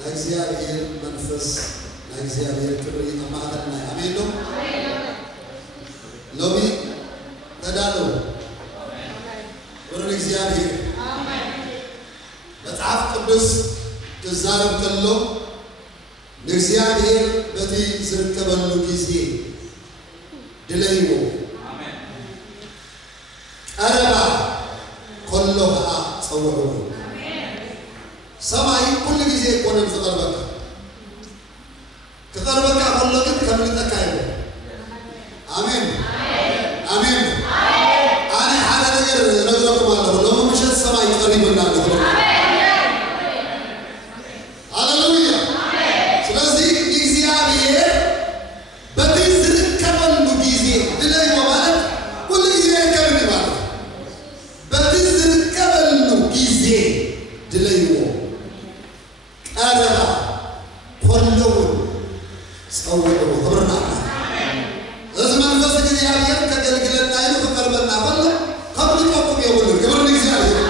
ለእግዚአብሔር መንፈስ ለእግዚአብሔር ክብር ይተማመንና አሜን ነው። ሎሚ ተዳሉ ወደ እግዚአብሔር አሜን። መጽሐፍ ቅዱስ ተዛረብ ከሎ ለእግዚአብሔር በቲ ዝርከበሉ ጊዜ ድለይሞ አሜን ቀረባ ኮሎሃ ጸወሩ አሜን። ሰማይ ሁሉ ጊዜ ቆነን ተቀርበካ ከቀርበካ ሁሉ ግን ከምልጠካ ይሆ አሜን አሜን አኔ ሓደ ነገር ነግረኩም አለሁ ለመምሸት ሰማይ ቀሪብና ነው ሃሌሉያ ስለዚህ እግዚአብሔር በዚህ ዝርከበሉ ጊዜ ድለይሞ ማለት ሁሉ ጊዜ ከምን ማለት በዚህ ዝርከበሉ ጊዜ ድለይሞ ቀረባ ኮሎው ጸወሩ ህብርና እዚህ መንፈስ እግዚአብሔር ከገልግለና ይሉ ከቀርበና ፈለ ከምልጠቁም የውል ግብር እግዚአብሔር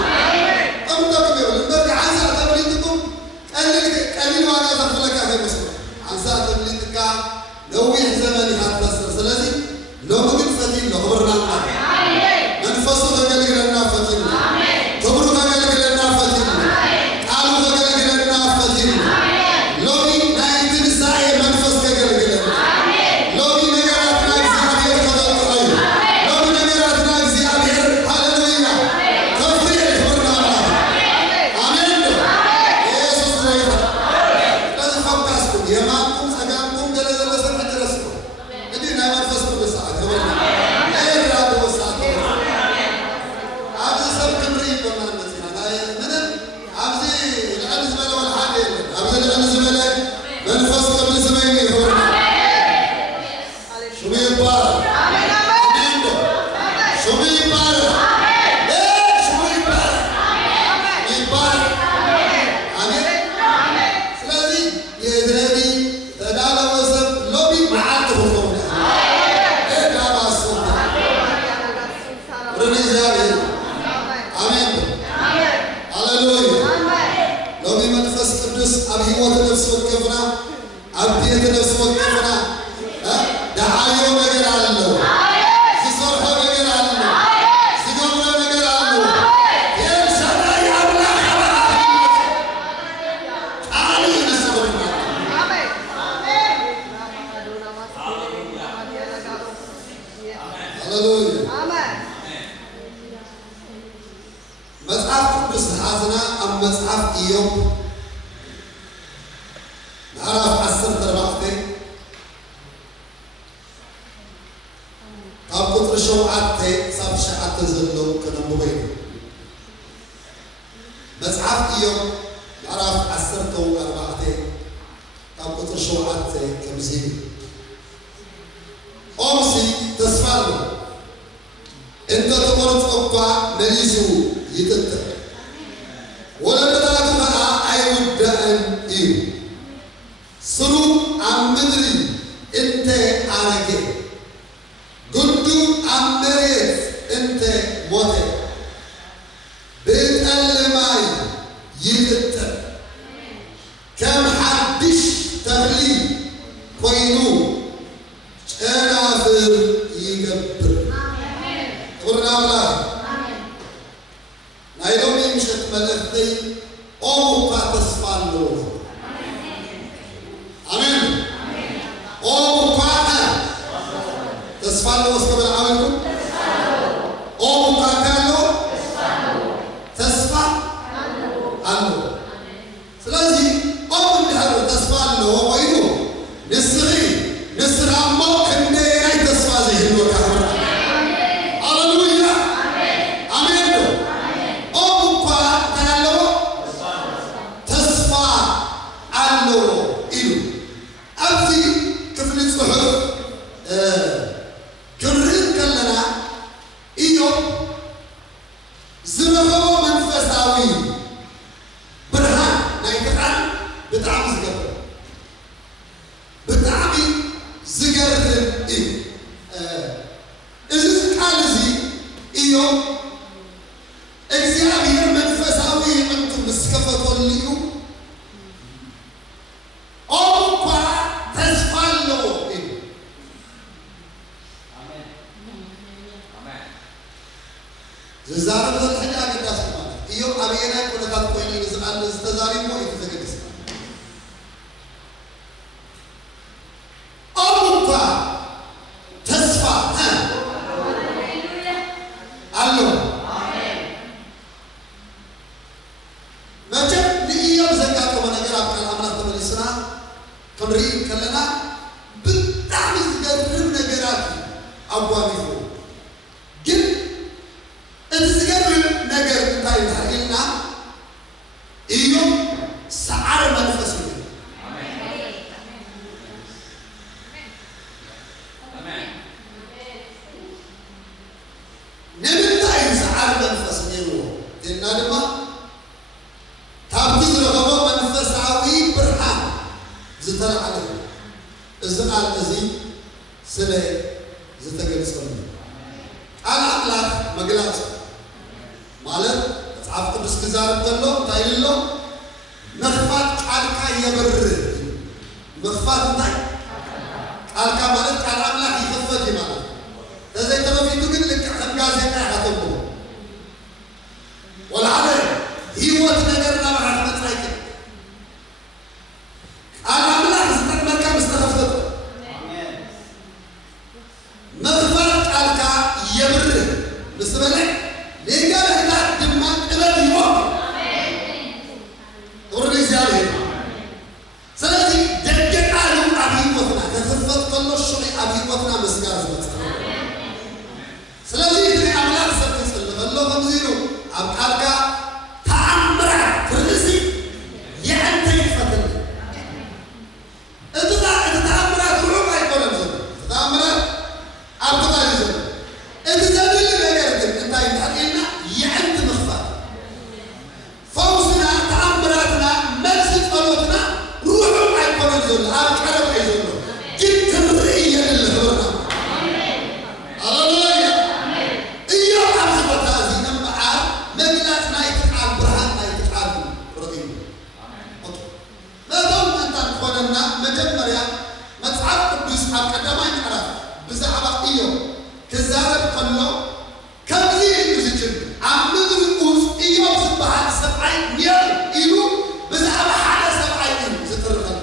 ከምልጠቁም የውል በዚህ አንሳ ተብሊጥኩም ቀሊል ዋጋ ተፍለካ ይመስል አንሳ ተብሊጥካ ለዊህ ዘመን ያታሰር ስለዚህ ለምግድ ፈቲን ነው ህብርና መንፈሱ ከገልግለና ፈቲን ነው ክብሩ ከገልግለና ፈቲን ነው ቃሉ ከገልግለና ፈቲን ነው ሎሚ ናይትን ሳይ መንፈስ ከገልግለና ሎሚ ነገራትና እግዚአብሔር ከገልግለና ሎሚ ነገራትና እግዚአብሔር ሃሌሉያ ከፍሬ ክብርና አሜን ኢየሱስ ነው ተፈካስኩ የማንኩም ሰጋንኩም ገለዘለሰ ተደረስኩ እንዲህ ናይ መንፈስ ቅዱስ ሰዓት ክብርና ኤራዶ ሰዓት አብዚ ሰብ ክብሪ በማለት ምንም አብዚ ለአንድ ዝበለ ወልሓደ የለን አብዚ ለአንድ ዝበለ መንፈስ ቅዱስ በይኒ ይሆርና ሹም ይባረክ አሜን ሹም ይባረክ ሹም ይባረክ ይባረክ አሜን ስለዚህ የድረቢ ተዳለወ ሰብ ሎቢ መዓት ሆኖ ዳባሶ ወደ እግዚአብሔር አሜን ሃሌሉያ ሎቢ መንፈስ ቅዱስ ኣብ ህይወት ነፍስ ወከፍና ኣብ ቤት ነፍስ ወከፍና ዳዓዮ ነገር አለው ዝሰርሖ ነገር አለው ዝገብሮ ነገር አለው የሰማይ አምላክ ቃሉ ይመስገንና ሃሌሉያ መጽሐፍ ቅዱስ ሐዘና ኣብ መጽሐፍ ኢዮብ ምዕራፍ 14 ካብ ቁጥሪ 7 ሳብ 9 ዘሎ ከነብቦ እዩ መጽሐፍ ኢዮብ ምዕራፍ 14 ካብ ቁጥሪ 7 ከምዚ ኦምሲ ተስፋ አለው እንተ ተቆርጦ እኳ መልሱ ይጥጥር ወለደታቱ ከዓ አይውደእን እዩ ስሩ ኣብ ምድሪ እንተ አረገ ጉዱ ኣብ መሬት እንተ ሞተ ብጠልማይ ይጥጥር ከም ሓድሽ ተኽሊ ኮይኑ ጨናፍር ይገብር ክብርና አምላክ ናይ ሎሚ ምሸት መልእኽተይ ኦም እኳ ተስፋ ኣለዎ አሜን ኦም እኳ ተስፋ ኣለዎ እስከ በልዓመልኩም ኦም እኳ ካለው ተስፋ ኣለዎ ስለዚህ ኦም እንድሕር ተስፋ ኣለዎ ኮይኑ ንስኺ ንስኻ እሞ ክንደይ ናይ ተስፋ ዘይህልወካ ሃሌሉያ አሜን ኦም እኳ ካለው ተስፋ ኣለዎ ኢሉ ኣብዚ ክፍሊ ጽሑፍ ክንርኢ ከለና ኢዮብ ዝረኸቦ መንፈሳዊ ብርሃን ናይ ብርሃን ብጣዕሚ ዝገብር ብጣዕሚ ዝገርም እዩ እዚ ቃል እዚ ኢዮብ እግዚአብሔር መንፈሳዊ ምንቱ ምስከፈተልዩ ክንርኢ ከለና ብጣዕሚ ዝገርም ነገራት ኣጓኒፉ ግን እቲ ዝገርም ነገር እንታይ እንታይልና ኢዮብ ሰዓር መንፈስ እዩ ንምንታይ ሰዓር መንፈስ ነይሩ እና ድማ ታብቲ ዝረኸቦ መንፈሳዊ ብርሃን ዝተለዓለ እዚ ቃል እዚ ስለ ዝተገለጸሉ ቃል ኣምላኽ መግለጽ ማለት መጽሐፍ ቅዱስ ክዛረብ ከሎ እንታይ ኢሉ መኽፋት ቃልካ የብርህ መኽፋት እንታይ ቃልካ ማለት ቃል ኣምላኽ ይኸፈት ማለት ተዘይተ በፊቱ ግን ልክ ከም ጋዜጣ ያተብሎ ወላዕለ ህይወት ነገር ናባዓት መጥራይክ ቃል ኣምላኽ ዝጠቅመካ ምስተኸፍተት መኽፋት ቃልካ የብርህ ምስ በለ ሌጋልህታት ድማ ጥበብ ይሆን ቁርድ እግዚአብሔር ስለዚህ ደገ ቃሉ ኣብ ህይወትና ከኽፈት ከሎ ሹዒ ኣብ ህይወትና ምስጋር ዝመጽ ስለዚህ እቲ ኣምላኽ ሰብ ክጽልእ ከሎ ከምዚ ኢሉ ኣብ ቃልካ ተኣምራት ክርእሲ የዕንተ ይክፈትኒ እቲ ተኣምራት ርዑቕ ኣይኮነን ዘሎ እቲ ተኣምራት ኣብ ተቓሊ ዘሎ እቲ ዘድሊ ነገር ግን እንታይ እንታርኢልና የዕንቲ ምኽፋት ፈውስና ተኣምራትና መልሲ ጸሎትና ርዑቕ ኣይኮነን ዘሎ ኣብ ቀረብ እዩ ዘሎ ግን ክንርኢ የድሊ ክብርና ሃሌሉያ ኢዮብ ኣብዚ ቦታ እዚ እምበዓር መግለጽ ናይቲ ቃል ብርሃን ናይቲ ቃል ረኺቡ ነቶም እንታ ክኾነና መጀመርያ መጽሓፍ ቅዱስ ኣብ ቀዳማይ ምዕራፍ ብዛዕባ ኢዮብ ክዛረብ ከሎ ከምዚ ኢሉ ዝጅምር ኣብ ምድሪ ውስጥ ኢዮብ ዝበሃል ሰብኣይ ነይሩ ኢሉ ብዛዕባ ሓደ ሰብኣይ እዩ ዝትርከሉ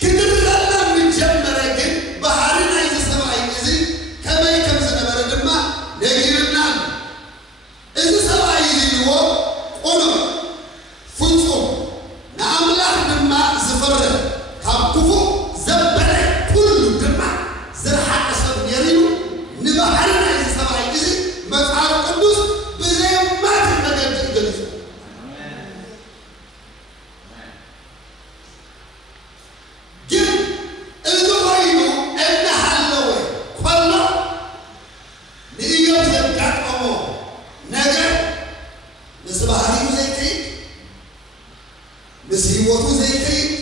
ክትትኸልና ምጀመረ ግን ባህሪ ናይዚ ሰብኣይ እዚ ከመይ ከም ዝነበረ ድማ ነጊርና እዚ ሰብኣይ ኢልዎ ቁኑዕ ፍጹም ንኣምላኽ ድማ ዝፈርህ ካብ ክፉእ ዘበለ ኩሉ ድማ ዝረሓቐ ሰብ ነይሩ ኢሉ ንባህሪ ናይዚ ሰብኣይ እዚ መጽሓፍ ቅዱስ ብዘየማት መገዲ ገሊጹ ግን እዚ ኮይኑ እናሃለወ ከሎ ንኢዮብ ዘጋጠሞ ነገር ምስ ባህሪኡ ዘይከይድ ምስ ህይወቱ ዘይከይድ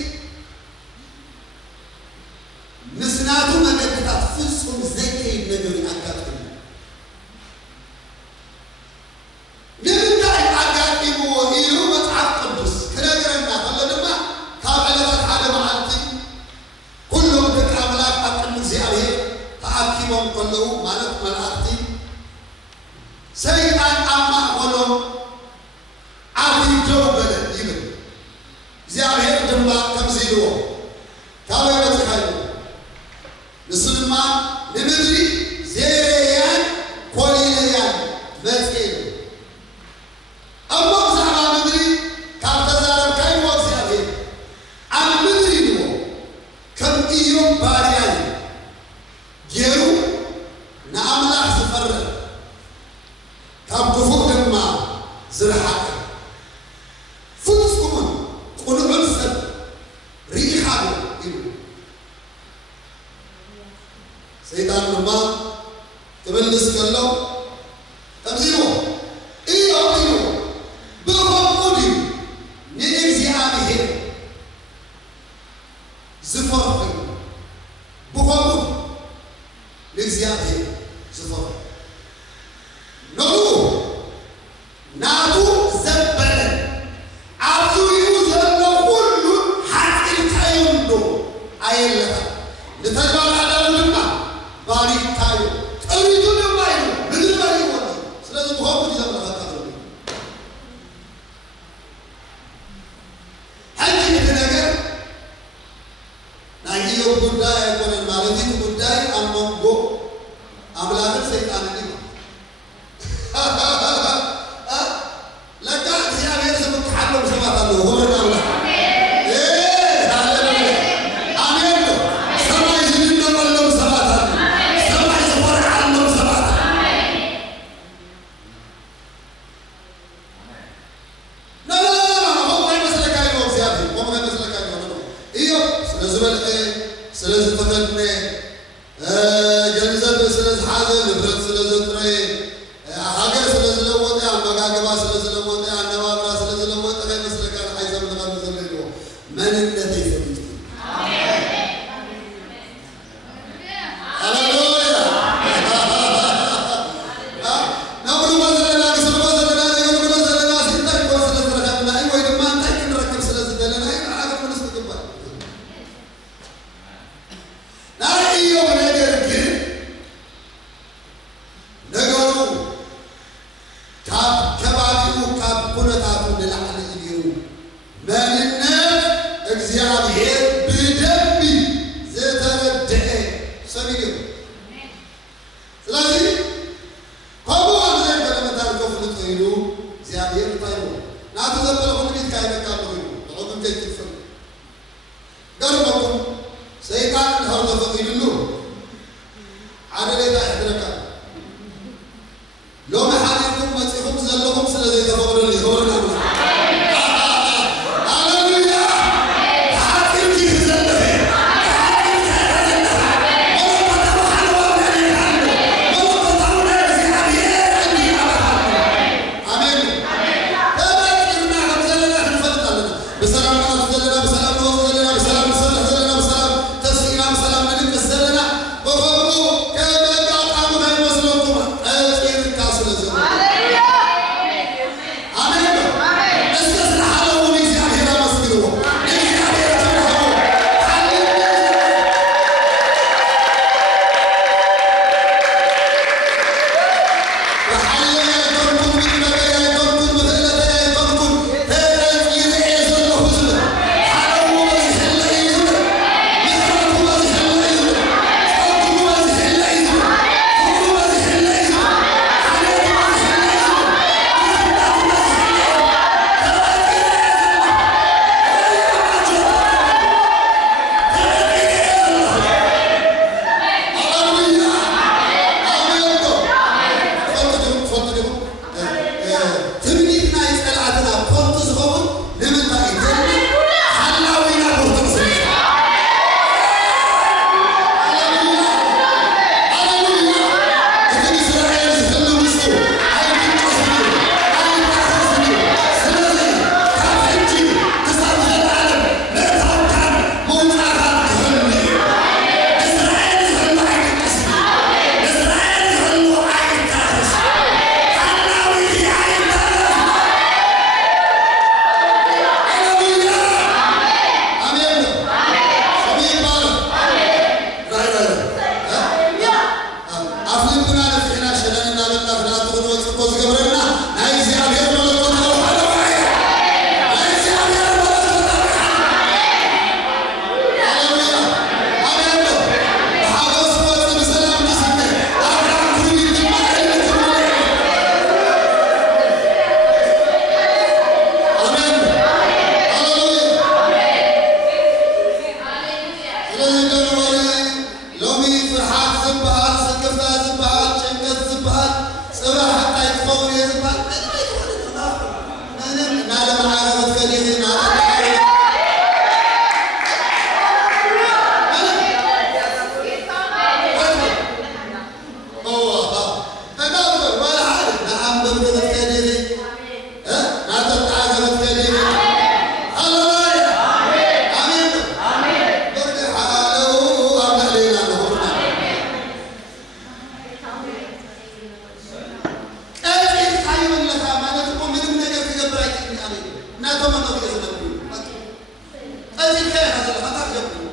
ምስ ናቱ መገድታት ፍጹም ዘይከይድ ነገር ኣጋጢሙ ንምንታይ ኣጋጢምዎ ኢሉ መጽሓፍ ቅዱስ ክነግረና ከሎ ድማ ካብ ዕለታት ሓደ መዓልቲ ኩሎም ደቂ ኣምላኽ ኣብ ቅድሚ እግዚኣብሔር ተኣኪቦም ከለዉ ማለት መላእክቲ ሰይጣን ኣብ ማእኸሎም ኣትዩ ደው በለ ይብል እግዚኣብሔር ድማ ከምዚ ኢልዎ ካበይ መፂኻ ኢሉ ንሱ ድማ ንምድሪ ዜሬያን ኮሊለያን መፅአ ኢሉ እሞ ብዛዕባ ምድሪ ካብ ተዛረብካ ኢልዎ እግዚኣብሔር ኣብ ምድሪ ኢልዎ ከም ኢዮብ ባርያ እዩ ገይሩ ንኣምላኽ ዝፈርህ ካብ ክፉእ ድማ ዝረሓቐ ፍጹምን ቁኑዕን ሰብ ርኢኻ ዶ ኢሉ ሰይጣን ድማ ክምልስ ከሎ ከምዚ ኢልዎ ኢዮብ ኢልዎ ብኸምኡ ድዩ ንእግዚኣብሔር ዝፈርህ ኢሉ ብኸምኡ ንእግዚኣብሔር ዝፈርህ ንዑ ናቱ ዘበለ ኣብ ዙርይኡ ዘሎ ኩሉ ሓፂልካዮም ዶ ኣየለኻ ንተግባር ኣዳሙ ድማ ባሪክካዮ ጥሪቱ ድማ ኢሉ ምድሪ ناتمنى بيزنبي أجل كيف هذا الخطر جبني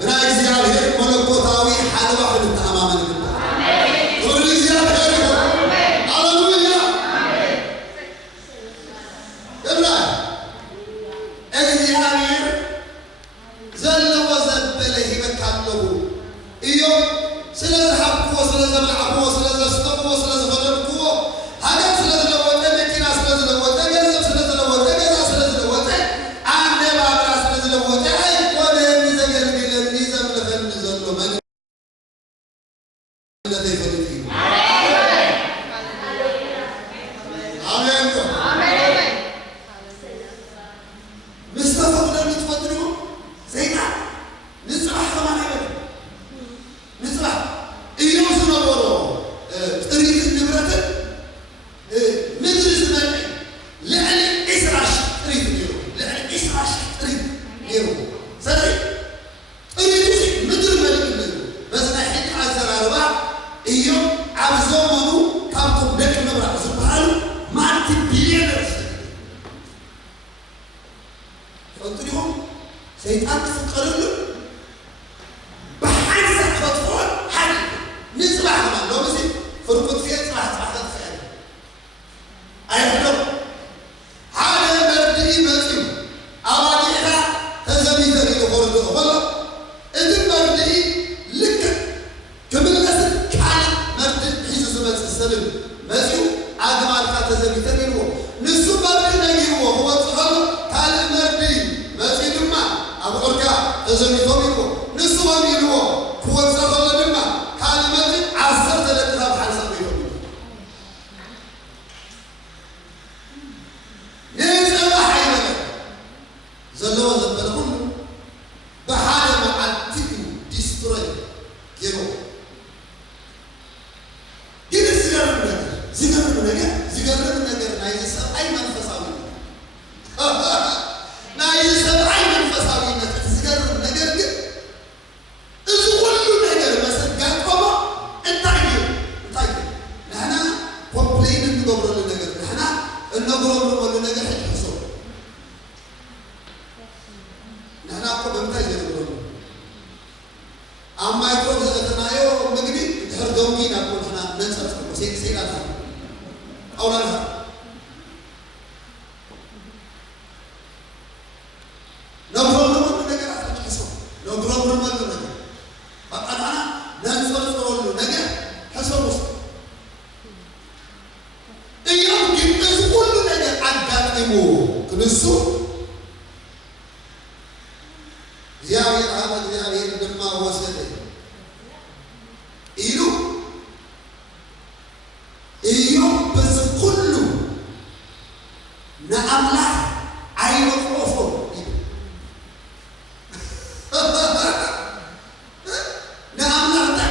بناء زيارة ملكوتاوي حال واحد التمام من قول زيارة هللويا يلا الزيارة زل وزبله بكالله إيوه سلز حبكو سلز العبو سلز استقو سلز فلنكو هذا سلز لوجه مكينا سلز لوجه جزم سلز لوجه جزا سلز لوجه عند بابا سلز لوجه أي قول نزجل من نزم لفن نزل من الذي فلتين آمين مصطفى بدر نتفضلوا زينا نسمع كمان هذا نسمع إيوه سنبورو تريد النبرة مدرس من لأن إسراش تريد نيرو لأن إسراش تريد نيرو صدق تريد مدر من بس نحن عشر أربع إيوه عبزومنو كابتن بيك نبرة سبحانه ما تبينر فانتريهم سيدان تفكرون بحنسة خطفون حل نسمع كمان لو بسي فرقود فيها تسمع فيها أيضا هذا مبدئي مسيو أوانيها تزمي ذلك خورده والله إذن مبدئي لك كمل نسل كان مبدئي حيث سمت السلم مسيو عادم عارفة تزمي ذلك نسو مبدئي نجيوه هو تخلق كان مبدئي مسيو دماء أبو أركا تزمي ذلك نسو مبدئي هو تخلق دماء كان مبدئي عصرت لك هذا حال سبيل نسمع حيوانات زلوا زبلهم بحاجة معتقد ديستروي كيرو كده سيجار من نجار نايز سب أي منفساوي نايز سب أي منفساوي سيجار من نجار كده إذا كل نجار مثلا قال كما انتايجي نحنا كومبلين النجار للنجار نحنا النجار للنجار حصل نحن أقول بمتاز النجار أما يقول زتنايو مجدي هردومين أقول نحنا ننسى سيلا أولاً نقول لنجار حصل نقول لنجار أنا ننسى نجار حصل إيام جبنا كل نجار أقدمه كنسو زيارة هذا زيارة لما هو سنة إيوه بس كله نعمله عين الخوف نعمله ده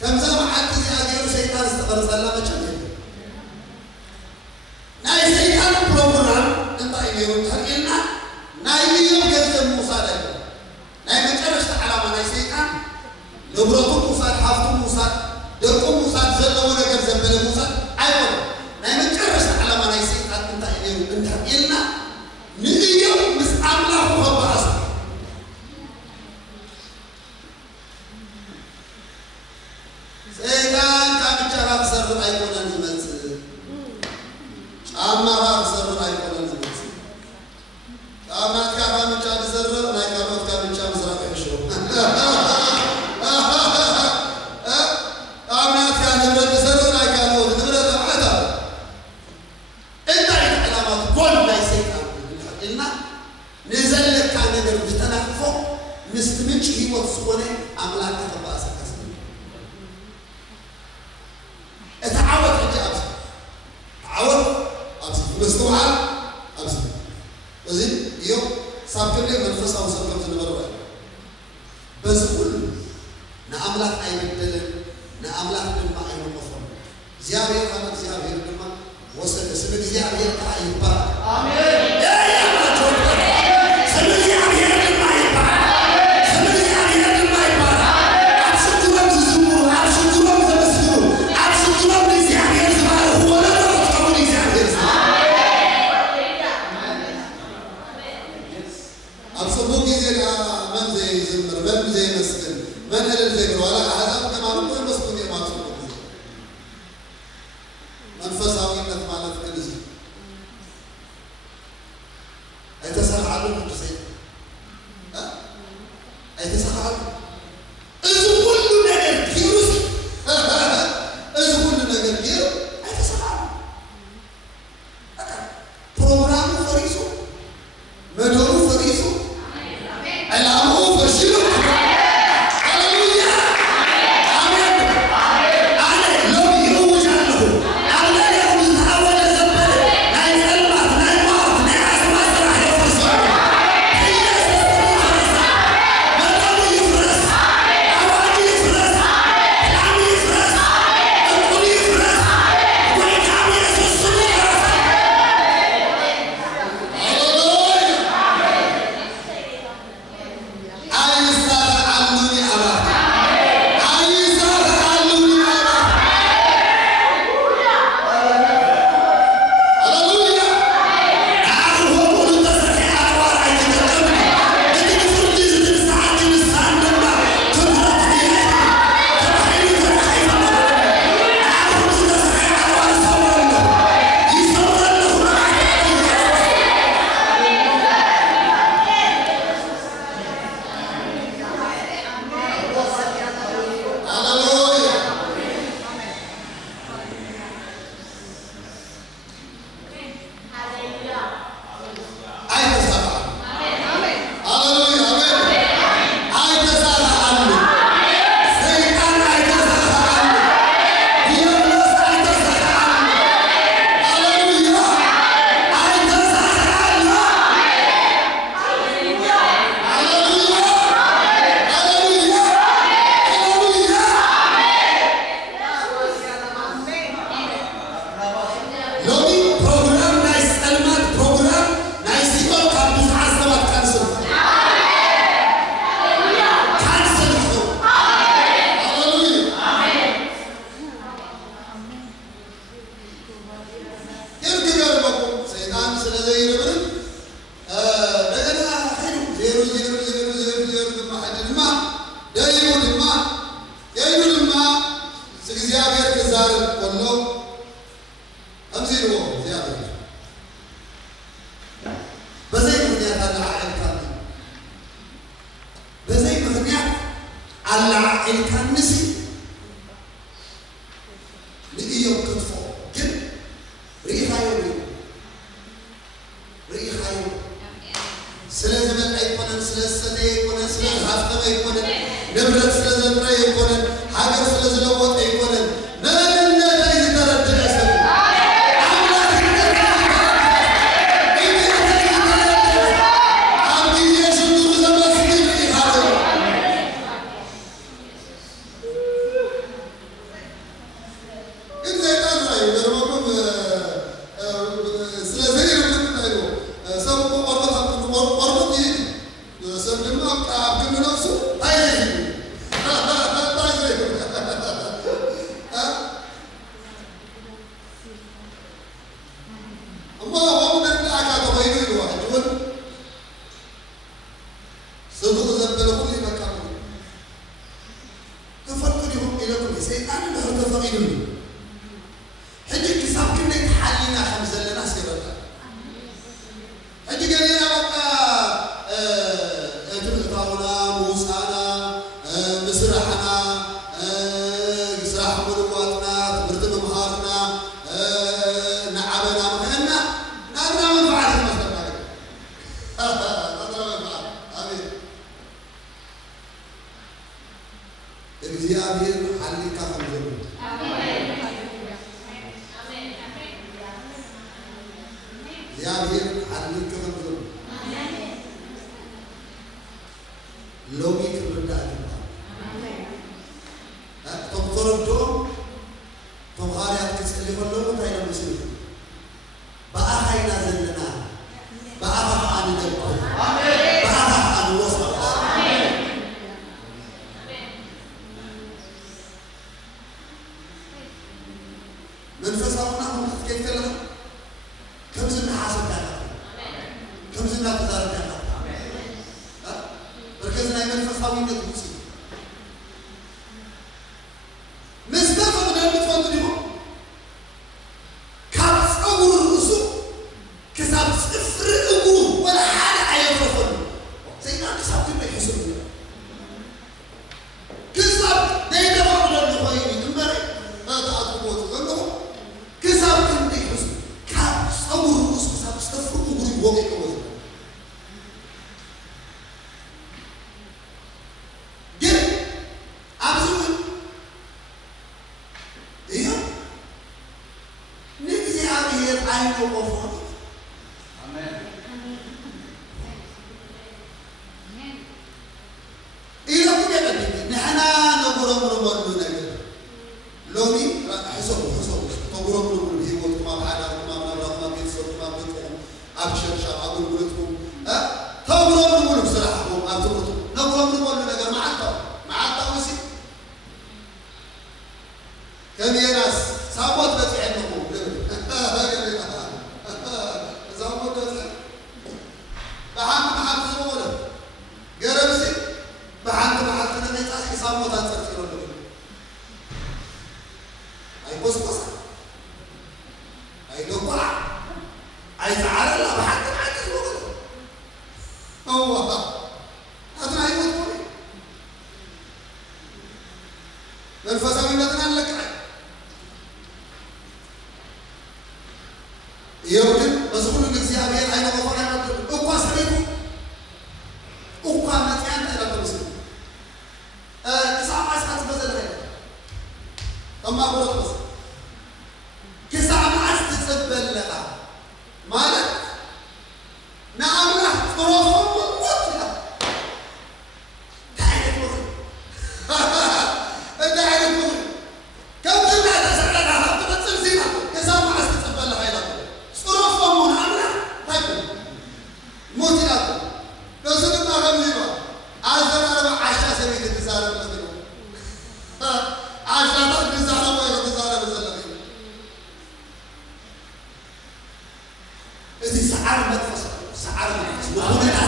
كم زمان حتى زيارة شيطان استقر سلامة شديد ناي شيطان بروجرام انت إيوه تحقيلنا ناي يوم جزء موسى ده ناي مجرش على ما ناي شيطان نبرته موسى حافظ موسى دقوا موسى زلوا نجار زبل موسى أيوة ناي مجرش على ما ناي شيطان انت إيوه انت حقيلنا نيجي مس الله هو بعصر شيطان كم جرب سر أيوة نزمت أما سر أيوة نزمت أما كم جرب سر ناي كم جرب سر بيشوا أما كان نبرد سر ناي كم نبرد هذا أنت علامات كل ناي شيطان إلنا نزل لك كان نبرد تنافو مستمش هي وتصونه أملاك تباسك اتعود حتى أبسط تعود أبسط مستوعب أبسط وزين يوم سابقا لي منفس أو سابقا تنبرر بس كل نعملك أي بدل نعملك لما أي مفهوم زيارة خمس زيارة لما وصل اسمك زيارة يقع يبارك آمين يا ما تقول سمي زيارة لما يبارك سمي زيارة لما يبارك أبسط وقت زمو كزار كله أمزيل هو زيادة بزي مغنيات على عائل كامل بزي مغنيات على عائل كامل لقيه كتفه جد ريحة يوم ريحة يوم سلسلة من أيقونة سلسلة أيقونة سلسلة هفتة أيقونة نبرة سلسلة أيقونة حاجة سلسلة وقت أيقونة ما من لا تريد تردد أسفل እዚ ሰዓር መጥፈስ ሰዓር መጥፈስ ወሁነት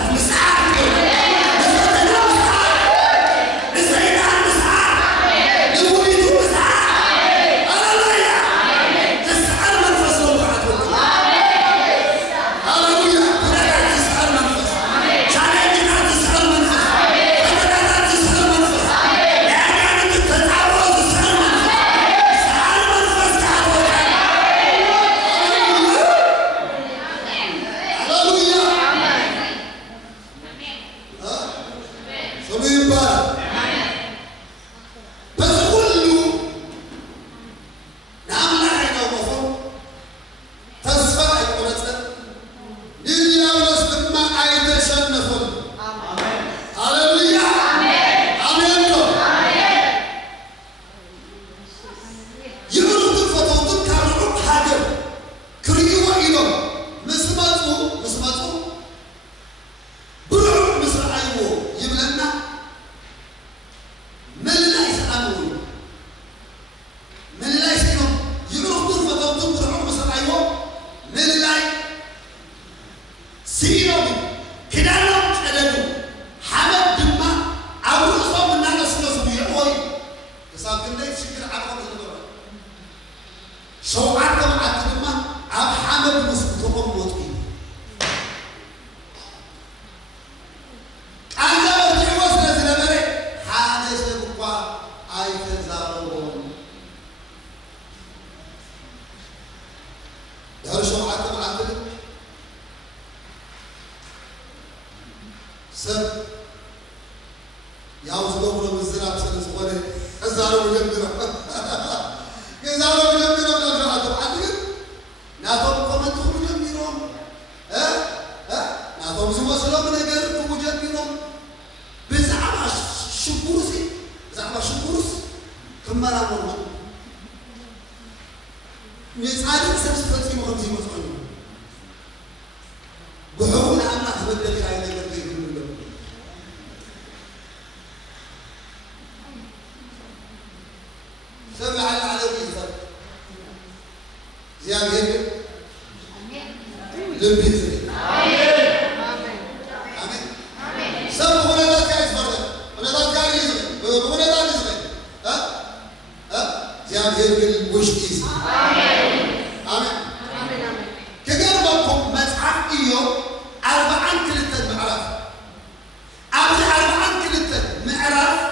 كندي شكل عقب الدور شوعات كم عتلما عب حامد مسكتهم موتين أنا بتعوز نزل مري حادث بقى أي تزارون يا شوعات كم عتلما سب ياوز قبل مزرعة سنة صغيرة أزارو بجنبنا كزارو بجنبنا من الجماعة عندك ناتو كمان تقول بجنبنا ناتو مسوا سلام من غير تقول بجنبنا بزعما شكورسي زعما شكورس كم مرة مرة ميزانك سبسفتي مخمسين مسؤولين بحول أنا تبدل خير سمع على الوزر زياد هيك لبيزي آمين سمع ولادات كايس فرد ولادات كايس ولادات إسرائيل زياد هيك وشتيس آمين كجربكم مزحف إيو 4 كلمات معرف أبدي 4 كلمات معرف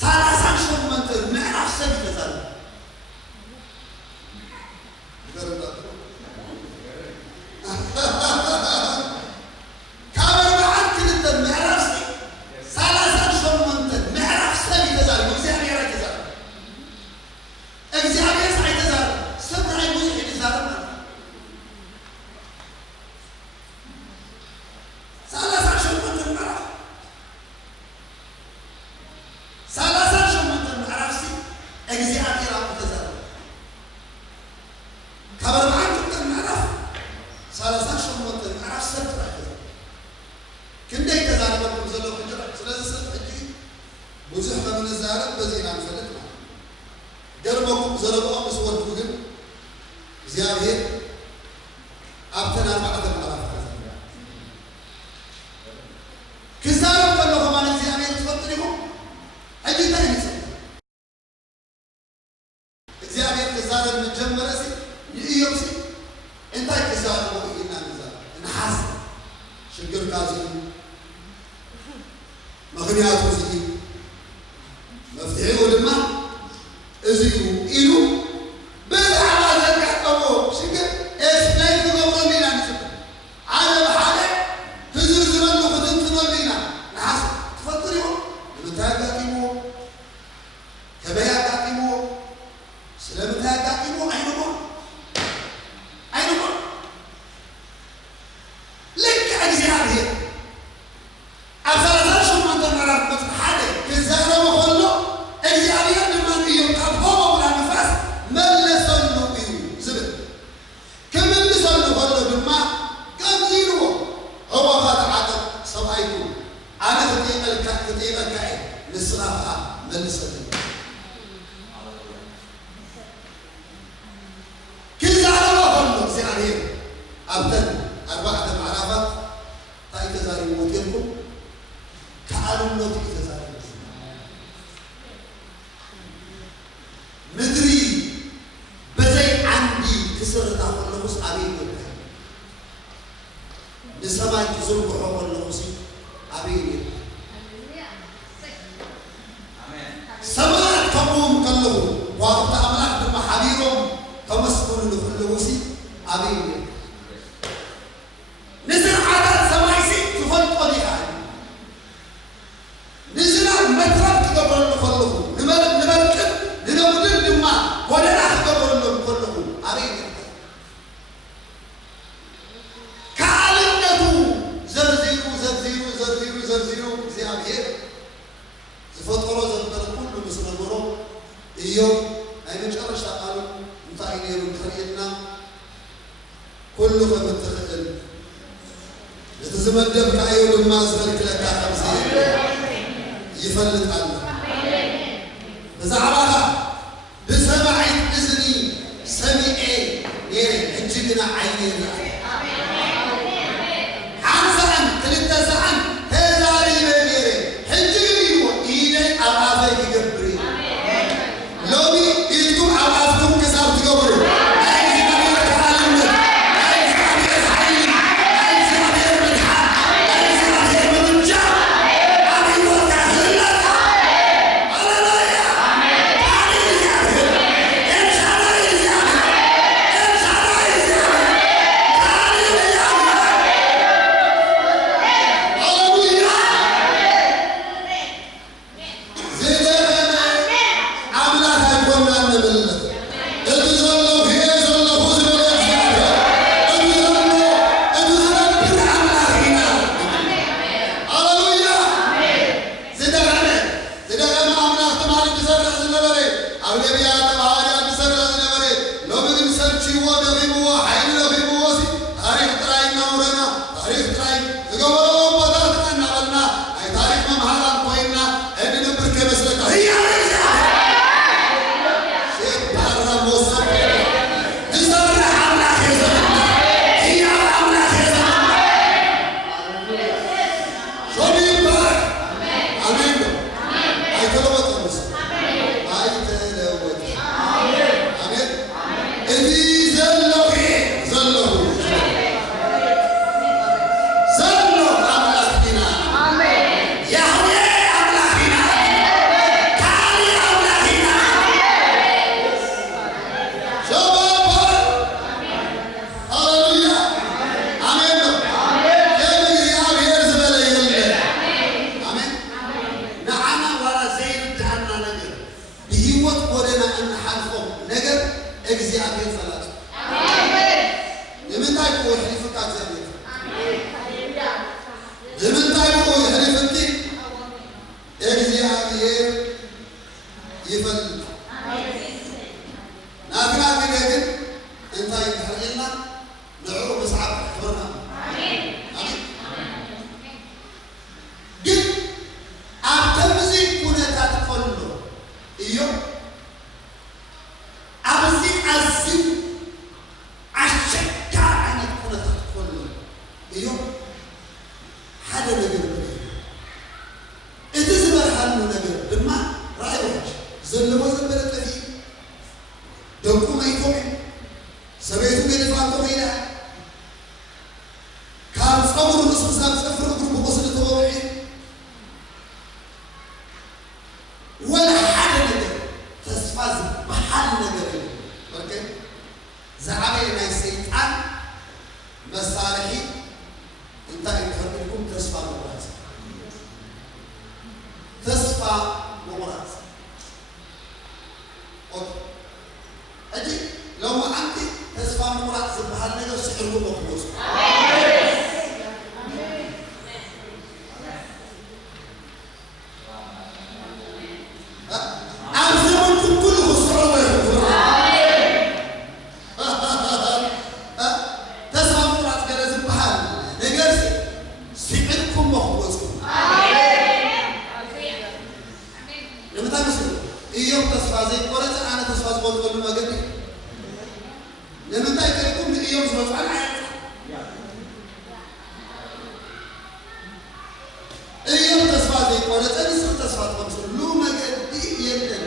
30 شهور منتر معرف سنة كذا كامر بعد كلمة معرف 30 شهور منتر معرف سنة كذا وزيادة كذا إجزاء يسعى كذا سبعة يبوز كذا 30 شهور منتر معرف 30 شهور منتر معرف سي إجزاء كذا كذا كامر بعد كلمة معرف 30 شهور منتر معرف سبعة كذا كندا كذا أنا بقول زلوا كندا سلاسل سبعة جديد بوزح من الزارات بزين عن فلتنا جربكم زربوا أمس ودوجن زيادة أبتنا 4 معرف كزارم كانوا كمان زيادة تفضلهم أجي تاني زيادة كزارم من جنب رأسي يومسي أنت كزارم وإينا كزارم نحاس شكر كازي مغنيات وزي مفتاحي ولما أزيو إلو بلا على ذلك أبو شكر إسماعيل قبل لنا نسبة على بحاله تزرزر له فتنتظر لنا نحاس تفضلوا لمتاجا كيمو كبيا كيمو سلامتها كيمو أينكم لك أجزاء هي أفضل شو ما تنعرف بس حدا كزارة وخلو أجزاء لما يقطع هو ولا نفس ما اللي صلوا بيه زبد كم اللي صلوا خلو بالماء كم زيرو هو هذا عدد صبايكم أنا كتيب الكائن للصراحة ما اللي صلوا كل زارة وخلو زيارة أبدا 4 معرفات تاي تزاري موتيركم كأنهم نوتي تزاري مدري بزي عندي كسر تاخذ لغوص أبين يبقى نسمع كسر بحوق اللغوصي أبين يبقى سمعت كمهم كلهم وقت أملاك لما حبيرهم كمسكون اللغوصي أبين يبقى نزل عدد سمايسي تفلق لها نزل مترك قبل نفلقه نملك لنمدل لما ونرح قبل نفلقه أريد كعلمته زرزيرو زيادة زفطرو زبطر كل مسلمرو إيوم أي مجرش تقالوا متعينيرو خلينا كله فمتخذل يتزمدب كأيو لما أزغلك لك 50 يفلت عنه بزعبها بسمع إذني سمعي نيري حجبنا عيني حانسان تلتا سعان هزاري بنيري حجبني وإيدي أرافيك قبري እግዚአብሔር ፈላጭ አሜን የምንታይ ቆይ ህሊፍካ እግዚአብሔር አሜን የምንታይ ቆይ ህሊፍኪ እግዚአብሔር ይፈልግ አሜን ናትና ግን እንታይ ተህልና ንዑ መስዓብ ክብርና አሜን አሜን ግን አብተምዚ ኩነታት ኮሎ እዩ አብዚ አዝም አሸካ አይነት ኩነታት ኮሎ እዩ ሓደ ነገር እቲ ዝበርሃሉ ነገር ድማ ራእዮች ዘለዎ ዘበለ ጠፊ ደቁ ማይቶም ሰበይቱ ገድፋቶ ሜዳ ካብ ፀጉሩ ንሱ ሳብ ፀፍር እግሩ ብቆስሊ ተወውዒ ወላ ሓደ ነገር ተስፋ ዝበሃል ነገር እዩ ኦኬ ዝዓበየ ናይ ሰይጣን መሳርሒ እንታይ እንትህልኩም ተስፋ መቁረፅ ተስፋ መቁረፅ ኦኬ እጂ لو أنت تسمع مرات زبها لنا سحركم مخلوص. أنزمكم كله صعوبة. تسمع مرات كذا زبها نجلس سحركم مخلوص. لما تقول يوم تسمع زي قرأت أنا تسمع زبون كل ما قلت لما تأكلكم من يوم سبب على حياتك اليوم تصفى ذيك ولا تنسى تصفى خمسة لو ما قدي يدن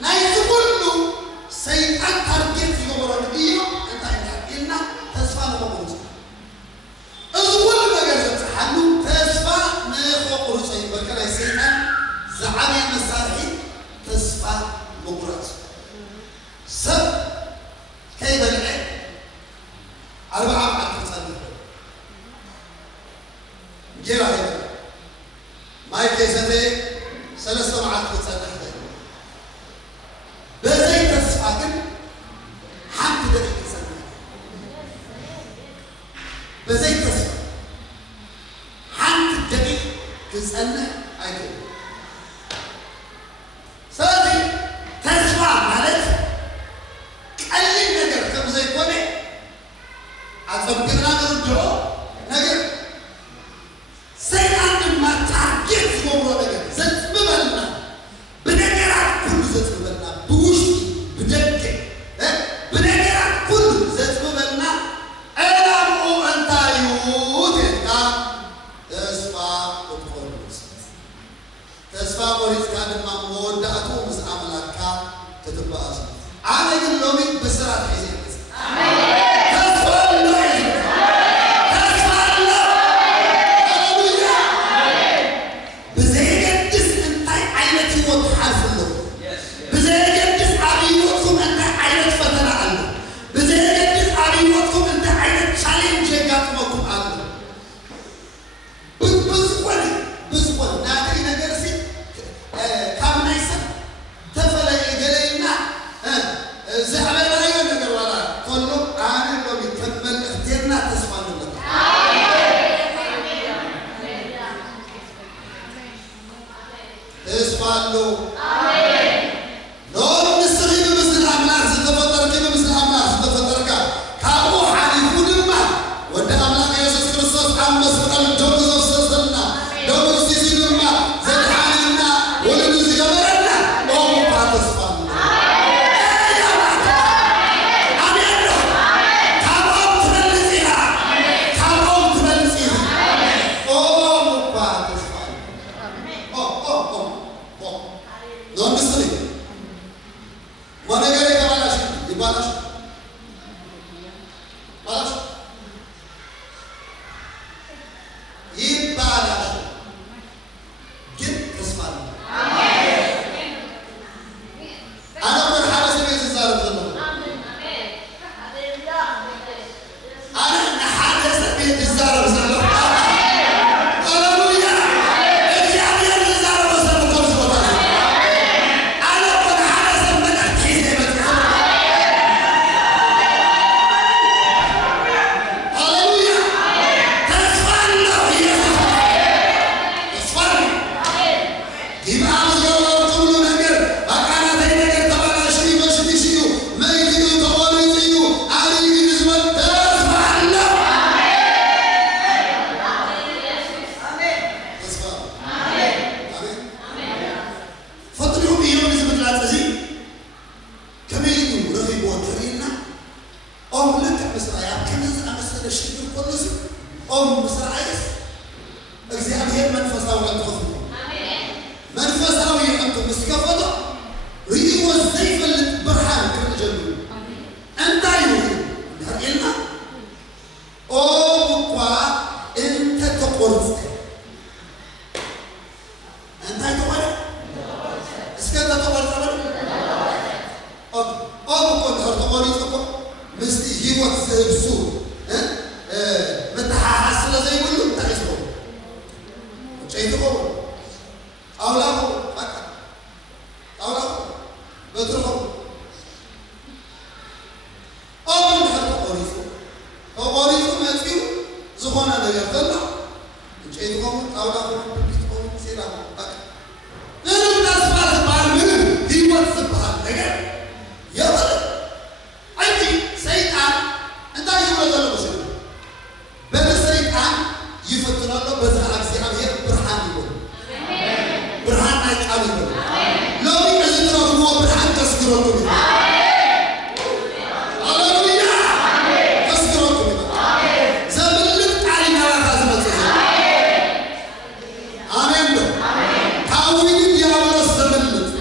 لا يتقولوا سيئات تركيز يوم اليوم أنت إلنا تصفى نقول أول ما قدرت حنو تصفى نقول شيء بكرة سيئات زعامي مسارحي تصفى مقرات سب كيف العلم 4 عقد تصدق جيرا هيك ما يكيسته 3 عقد تصدق بزي تصفى كن حمد دقيق تصدق بزي تصفى حمد دقيق تصدق أيضا سادي تسمع مالك قليل نجر كم زي كوني أتذكرنا نرجعه نجر سيد عند ما تارجت يوم نجر زت ببلنا بنجرات كل زت ببلنا بوشي بدك بنجرات كل زت ببلنا أنا مو أنت يودك تسمع وتقولس تسمع وريس كان ما مودعته بس عملك تتبع أنا يقول لومي بسرعة حزين آمين تسمع الله تسمع الله هللويا بزيجة تس أنت عينتي وتحاسله بزيجة تس عبيوتكم أنت عينت فترة عنه بزيجة تس عبيوتكم أنت عينت challenge جاتكم عنه بزوني ناتري نجرسي كم نيسا تفلا يجلينا زعلنا أيوة نجر ولا كله أنا لو بيكمل اختيارنا تسمع لنا تسمع له لو نستغيب مثل الأملاك ستفطر كما مثل الأملاك ستفطر كابو حالفون ما ودى أملاك يسوس كريستوس عم مسؤول الجوز وسلسلنا دور سيسي ما زد حالنا ولد زجمرنا أو مقاطس فان Non أنتم منفساوي أنتم مسكفة ريدي وزيف البرهان كل جميل أنت يوم هرقلنا أو بقى أنت تقرص أنت تقرص إسكت تقرص أو كنت هرتقرص مستي هي وتسيرسو متحاسلة زي كله متحاسلة شايفكم أولاهم فكر أولاهم بتروحوا أول حتى قريصو ما تفيو زخونا نجار طلع شايفكم أولاهم بتروحوا سيراهم فكر لأنه الناس فاتت مع المنن هي وتسبها نجار يا ولد عندي سيطان أنت يقول لك بسيط بدل سيطان يفتنا له بزع عكسي عليه برهان يقول برهان نايت عليه لو يجلسنا هو برهان تسكرونه هاللويا تسكرونه زملت علينا لازم تسكر آمين كاوين يا ولد زملت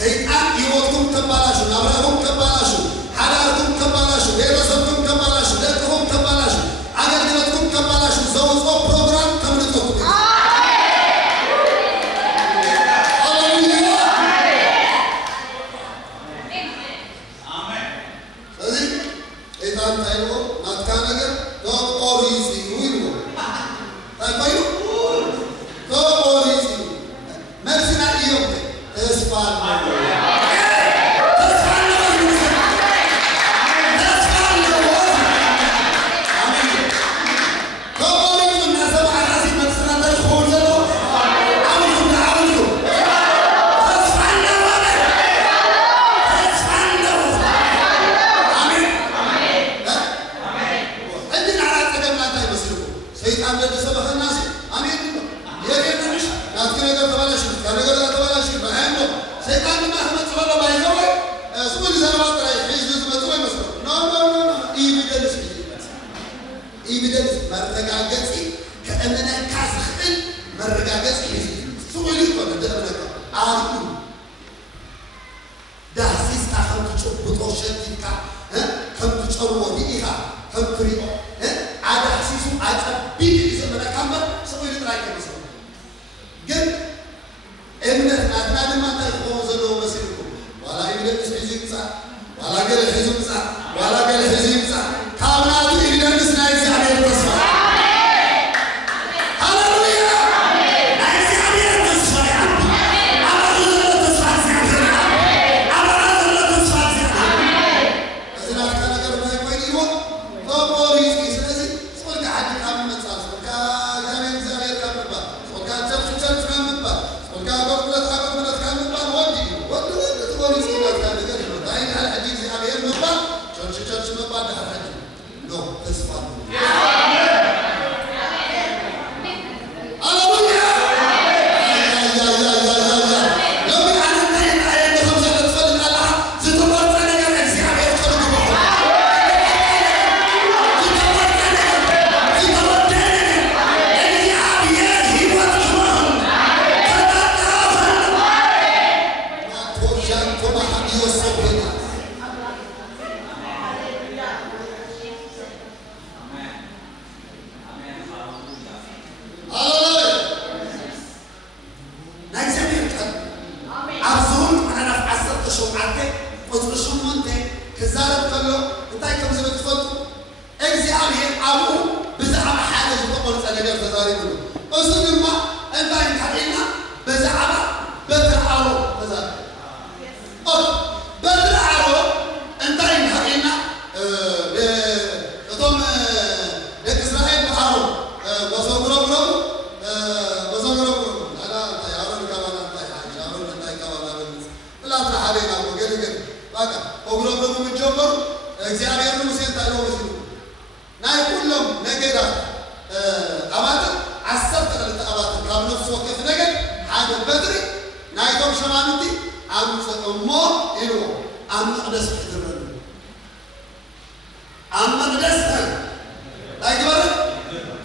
سيطان يوتكم كبالاشون أبراهيم كبالاشون حداركم كبالاشون بيرسمكم كبالاشون لكم كبالاشون أجدادكم كبالاشون زوجكم برنامج كملتكم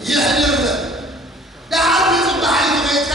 يحلر له لا عارف يصبح عليه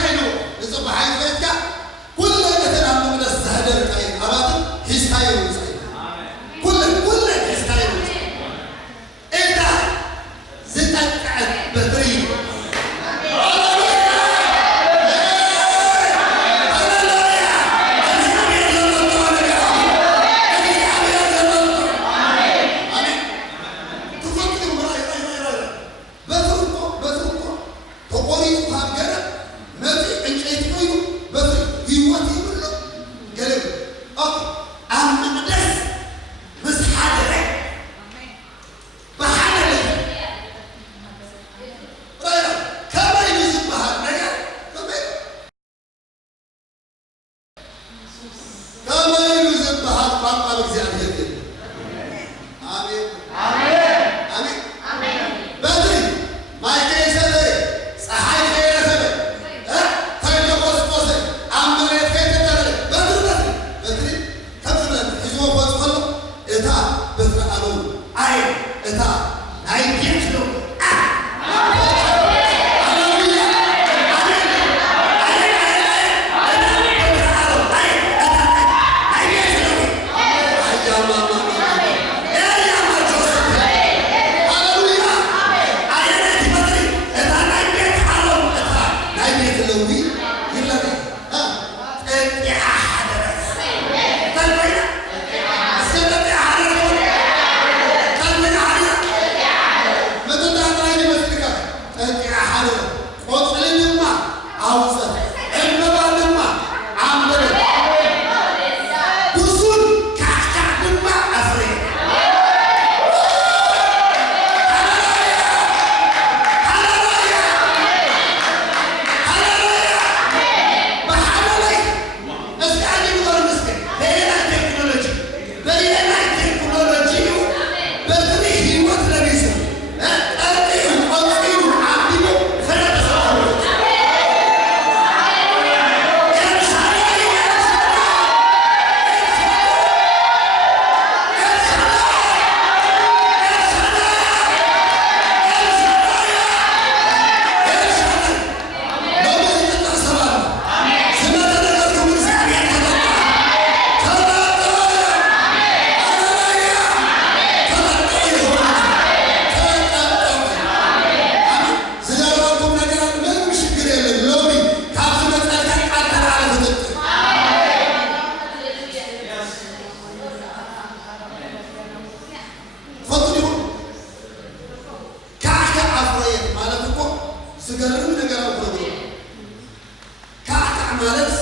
ማለት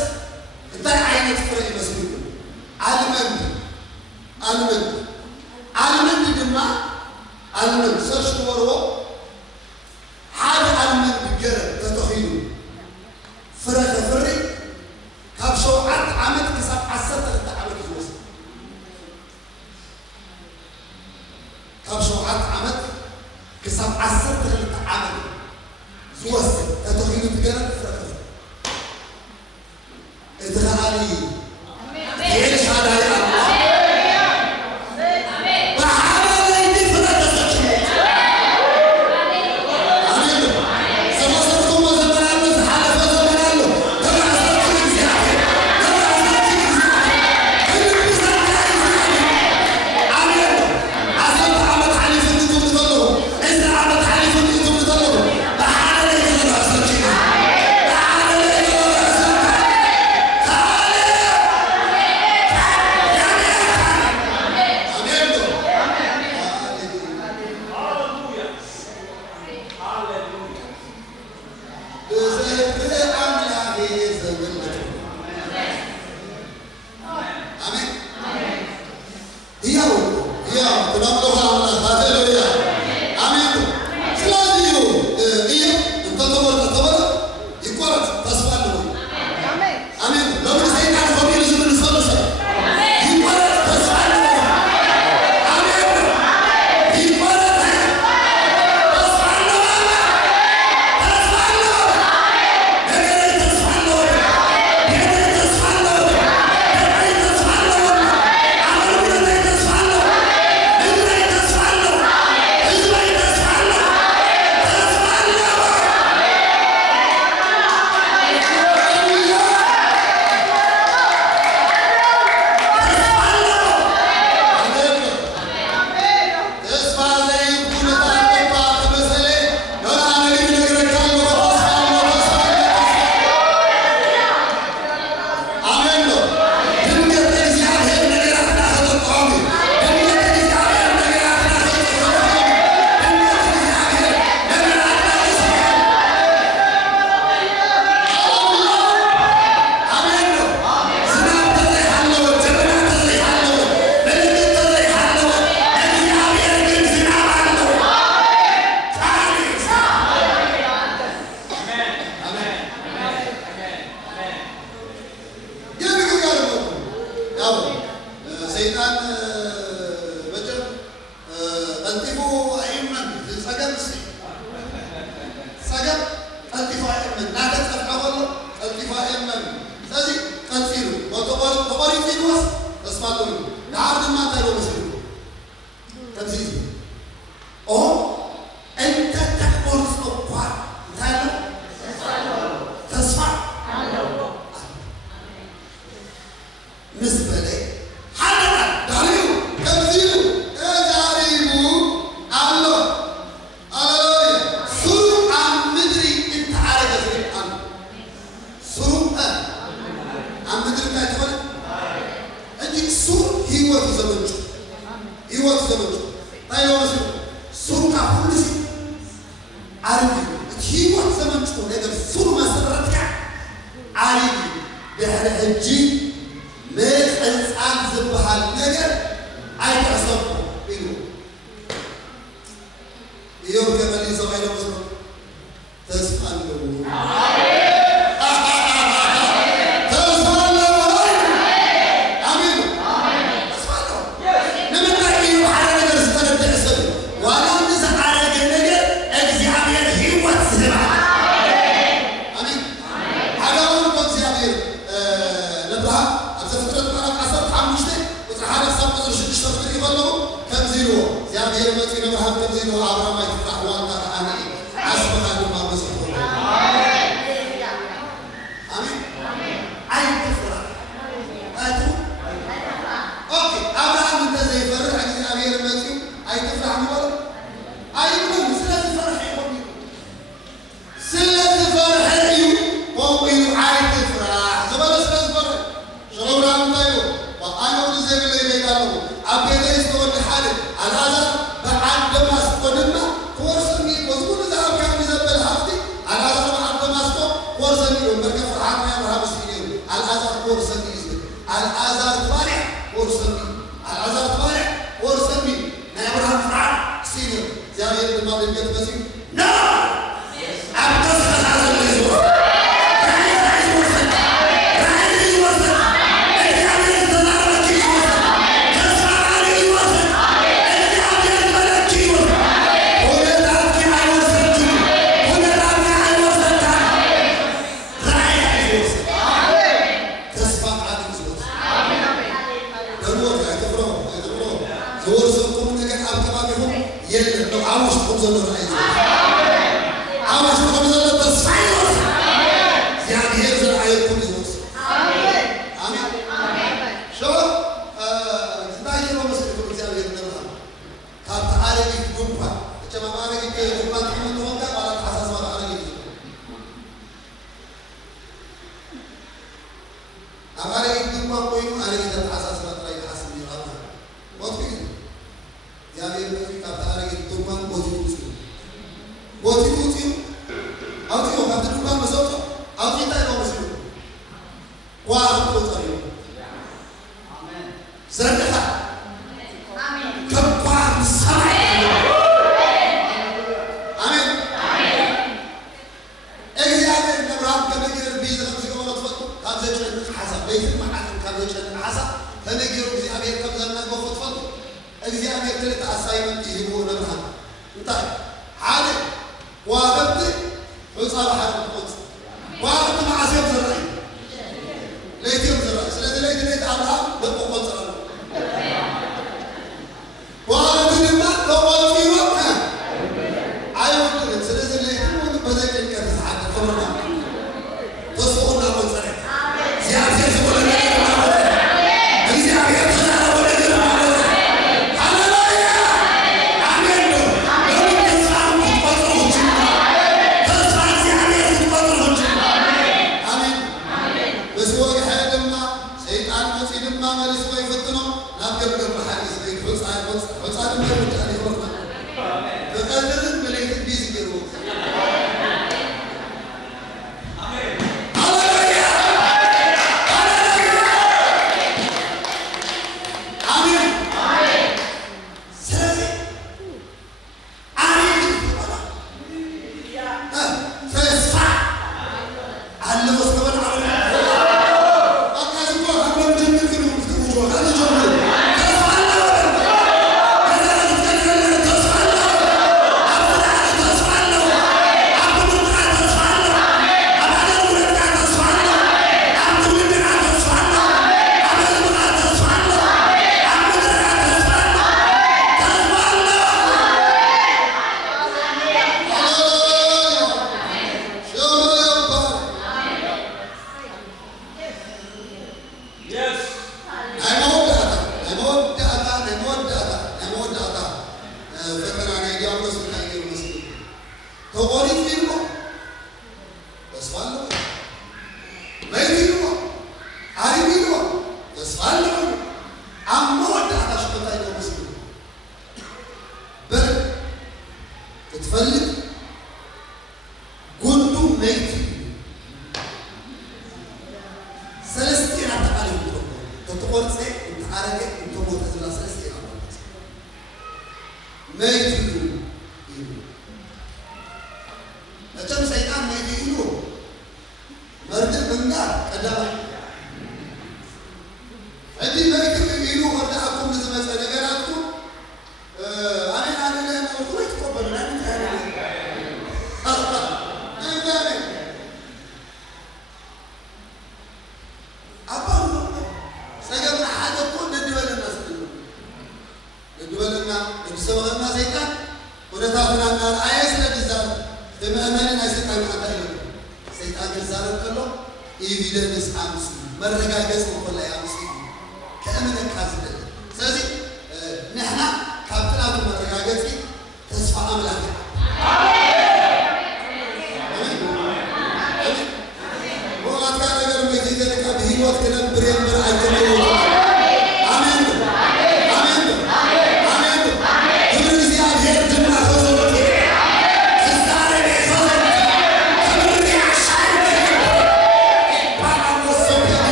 እንታይ ዓይነት ፍረ ይመስልኩም? አልመንድ ድማ አልመንድ ሰርሽ ወርዎ ሓደ አልመንድ ገረ ተተኺሉ ፍረ ከፍሪ ካብ 7 ዓመት ክሳብ 12 ዓመት ዝወስድ ካብ 7 ዓመት ክሳብ 12 ዓመት ዝወስድ ተተኺሉ ትገረ ፍረ ከፍሪ እትኸኣሊ ኤልሻዳይ ورسمي العذار طالع ورسمي العذار طالع ورسمي نعمرها فرعون سيدي زي ما بنقول بسيط نعم أبدس هذا اللي يزور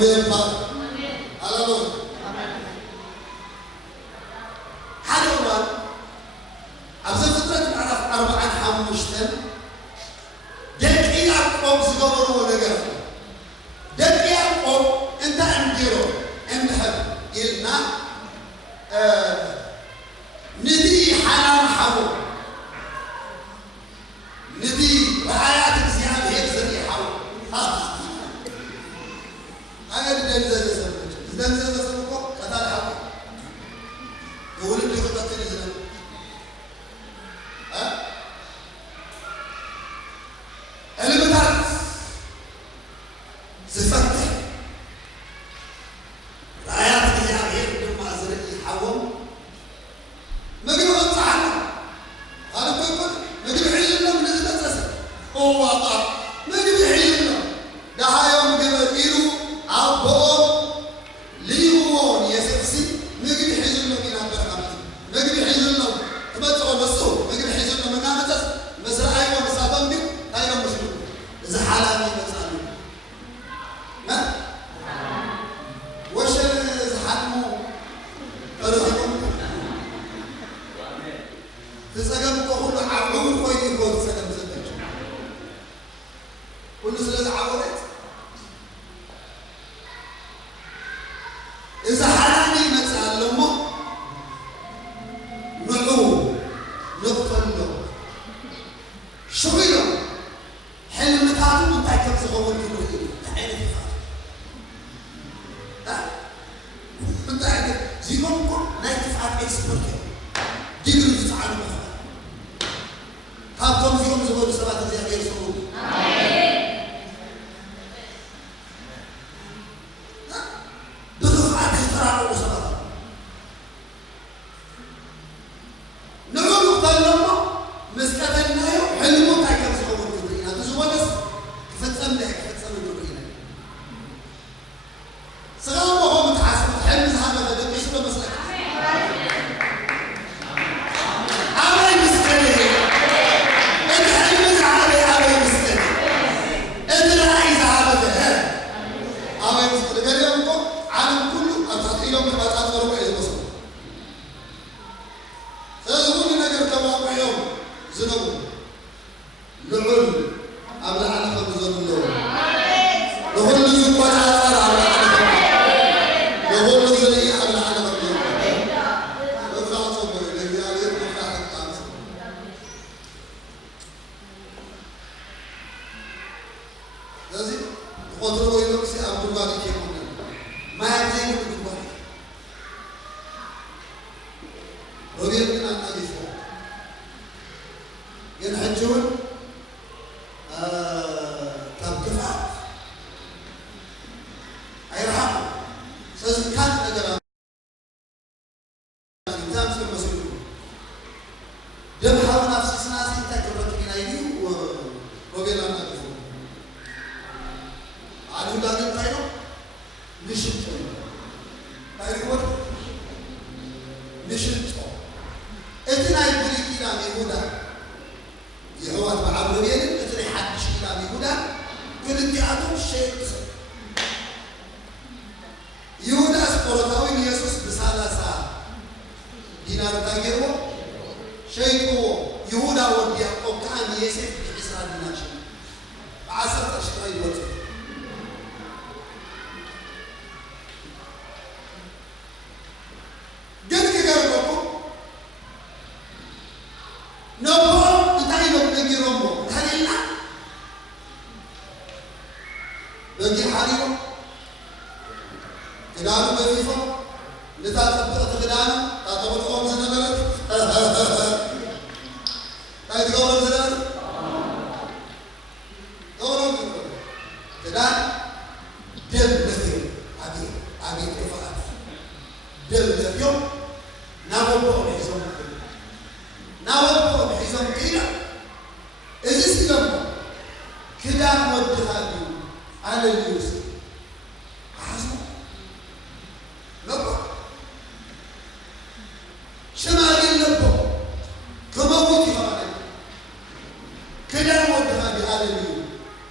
سمين بار على لون حاجة وان أبزر فترة نعرف 4-5 دقيقة قوم زغورو ونجر دقيقة قوم أنت أنديرو أندهب إلنا ندي حنان حبو ندي رعايات زيادة هيك زري حبو أنا بدي أنزل زمان إذا نزل زمانكم كذا حبو يقول لي خطة تنزل اللي بتعرف صفتها رعايات زيادة هيك لما زري حبو ما قبل صحنا هذا بيقول ما قبل حيلنا من المدرسة هو ما قبل حيلنا ده يوم قبل إيرو عبهم ليهون يسقسي ما قبل حيلنا كنا بركة ما قبل حيلنا تبتوا بسوا ما قبل حيلنا من نامتس مسرع أيوة مسافم بي أيوة مسلم إذا حالاني مسافم ما وش إذا حالمو أرهبهم تسألهم كل عمرهم كويس كويس تسألهم زلمة كل سلسلة عورت إذا حرامي ما تسألهم نعو نقتل شغله حلم متعاطف من تاكل صغور كله تعال في خاطر أنت عندك زينكم لا تفعل إكسبورت دينو تفعل مثلا هاكم في يوم زبون سبعة زي غير صور بدخل عاد يتراعوا سبعة نقول طالما مسكتنا يوم حلموا تاكل صور كبرينا تزوج بس فتسمى فتسمى كبرينا سلام وهو متحاسب حلم هذا بدك يشوف مسألة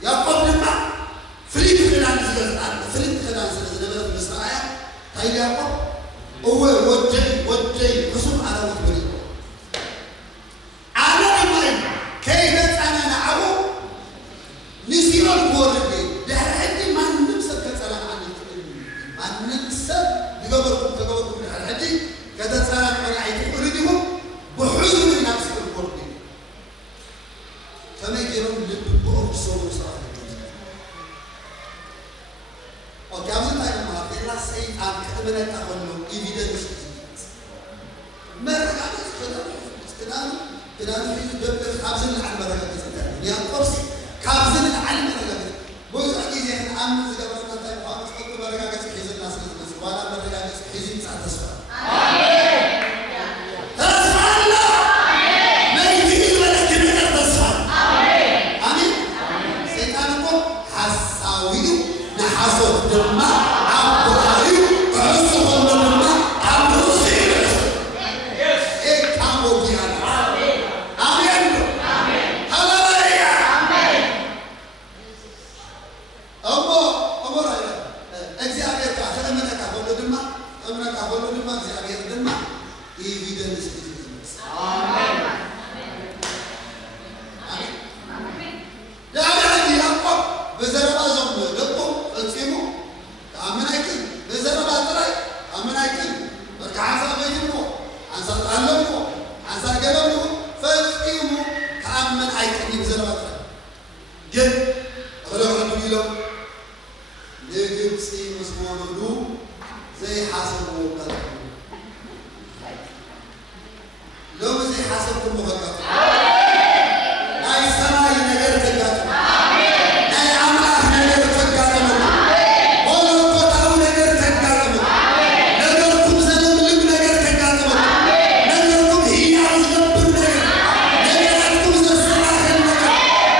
يا قبل ما فريق خلال زيادة فريق خلال ስለነበረ መስራያ ታይያቆ ወጀይ እሱም አላወት በል አላማይ ከይተጻናና አቡ ንሲዮን ወርዴ ዳህዲ ማንም ሰብ ከጸላን አንተ ማንም ሰብ ሊገበርኩ ዳህዲ ከተጻላን ወራይት ወርዲሁ በሁሉም الناس ወርዴ ከመጀመሩ ልብ ሰው ሰው وكامل تايم ما بين السيد عن كلمة تقولوا evidence مرة كذا في دبر خابزين عن مرة كذا يا قرصي خابزين عن مرة كذا بوز أكيد يعني عم زي ما قلنا تايم خامس قلت مرة كذا حزن الناس كذا ولا مرة كذا حزن ساعة تسوى تسوى الله ما يجي ولا كلمة تسوى آمين سيدنا حساوي نحاسو دما عبدالي عصو دما عبدالي ايه كامو بيانا آمين آمين هللويا آمين أمو رأينا እግዚአብሔር ካፈለ መተካፈለ ድማ እምነካፈለ ድማ እግዚአብሔር ድማ ኤቪደንስ ኢዝ አሜን አሜን አሜን ዳዊት ያዕቆብ በዘረባ ዘም ደቆ ፈጽሞ አመናይክን በዘረባ ጥራይ አመናይክን በካሳ በይሞ አንሳጣለሞ አንሳገለሞ ፈጽሞ ከአመናይክን በዘረባ ጥራይ ግን ወለወሉ ይለው ለግብጽ መስሞኑ زي حسب وقت لو زي حسب كل وقت لا يسمع ينجر تجات لا يعمل نجر تجات ولا قطعوا نجر تجات نجركم زلم لب نجر تجات نجركم هي عزب نجر نجركم زسماح نجر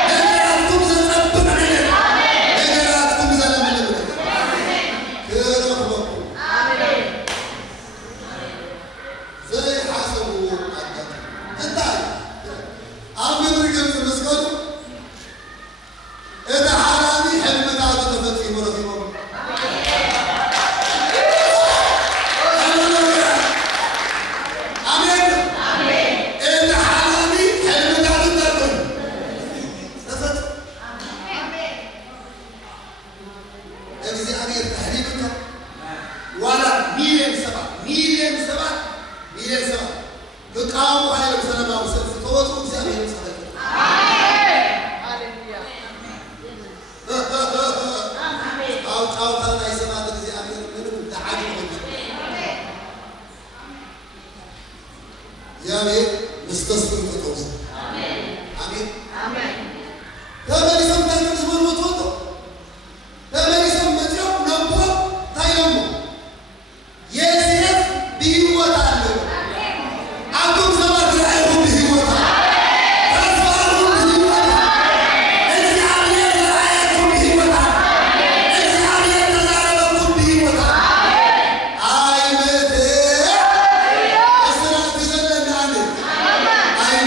نجركم زسب نجر نجركم زلم لب نجر زي حسب وقت انت عم يرجع في مسكون اذا حرامي حلم بعد تفتي مرتبه امين امين اذا حرامي حلم بعد تفتي تفتي امين እግዚአብሔር ተህሪብከ ولا مليون سبعة بقاو هاي السلام وسلف توتو እግዚአብሔር ሰበከ አሜን ሃሌሉያ አሜን አው ታላይ ሰማት እግዚአብሔር ምንም ተዓጅ ነው እግዚአብሔር መስተስክር ተተውስ አሜን አሜን አሜን ተመልሰም ተዝሙር ወጥቶ ተመልሰም መጥረው ነቦ ታይለሙ የሴፍ ቢወጣ አለው አቱም ሰባት ላይ ቢወጣ ተስፋሩ ቢወጣ እግዚአብሔር ለአያቱ ቢወጣ እግዚአብሔር ለዛሬው ቢወጣ አይመት እስራት ዘለናን አይመት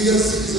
ዝገስግስ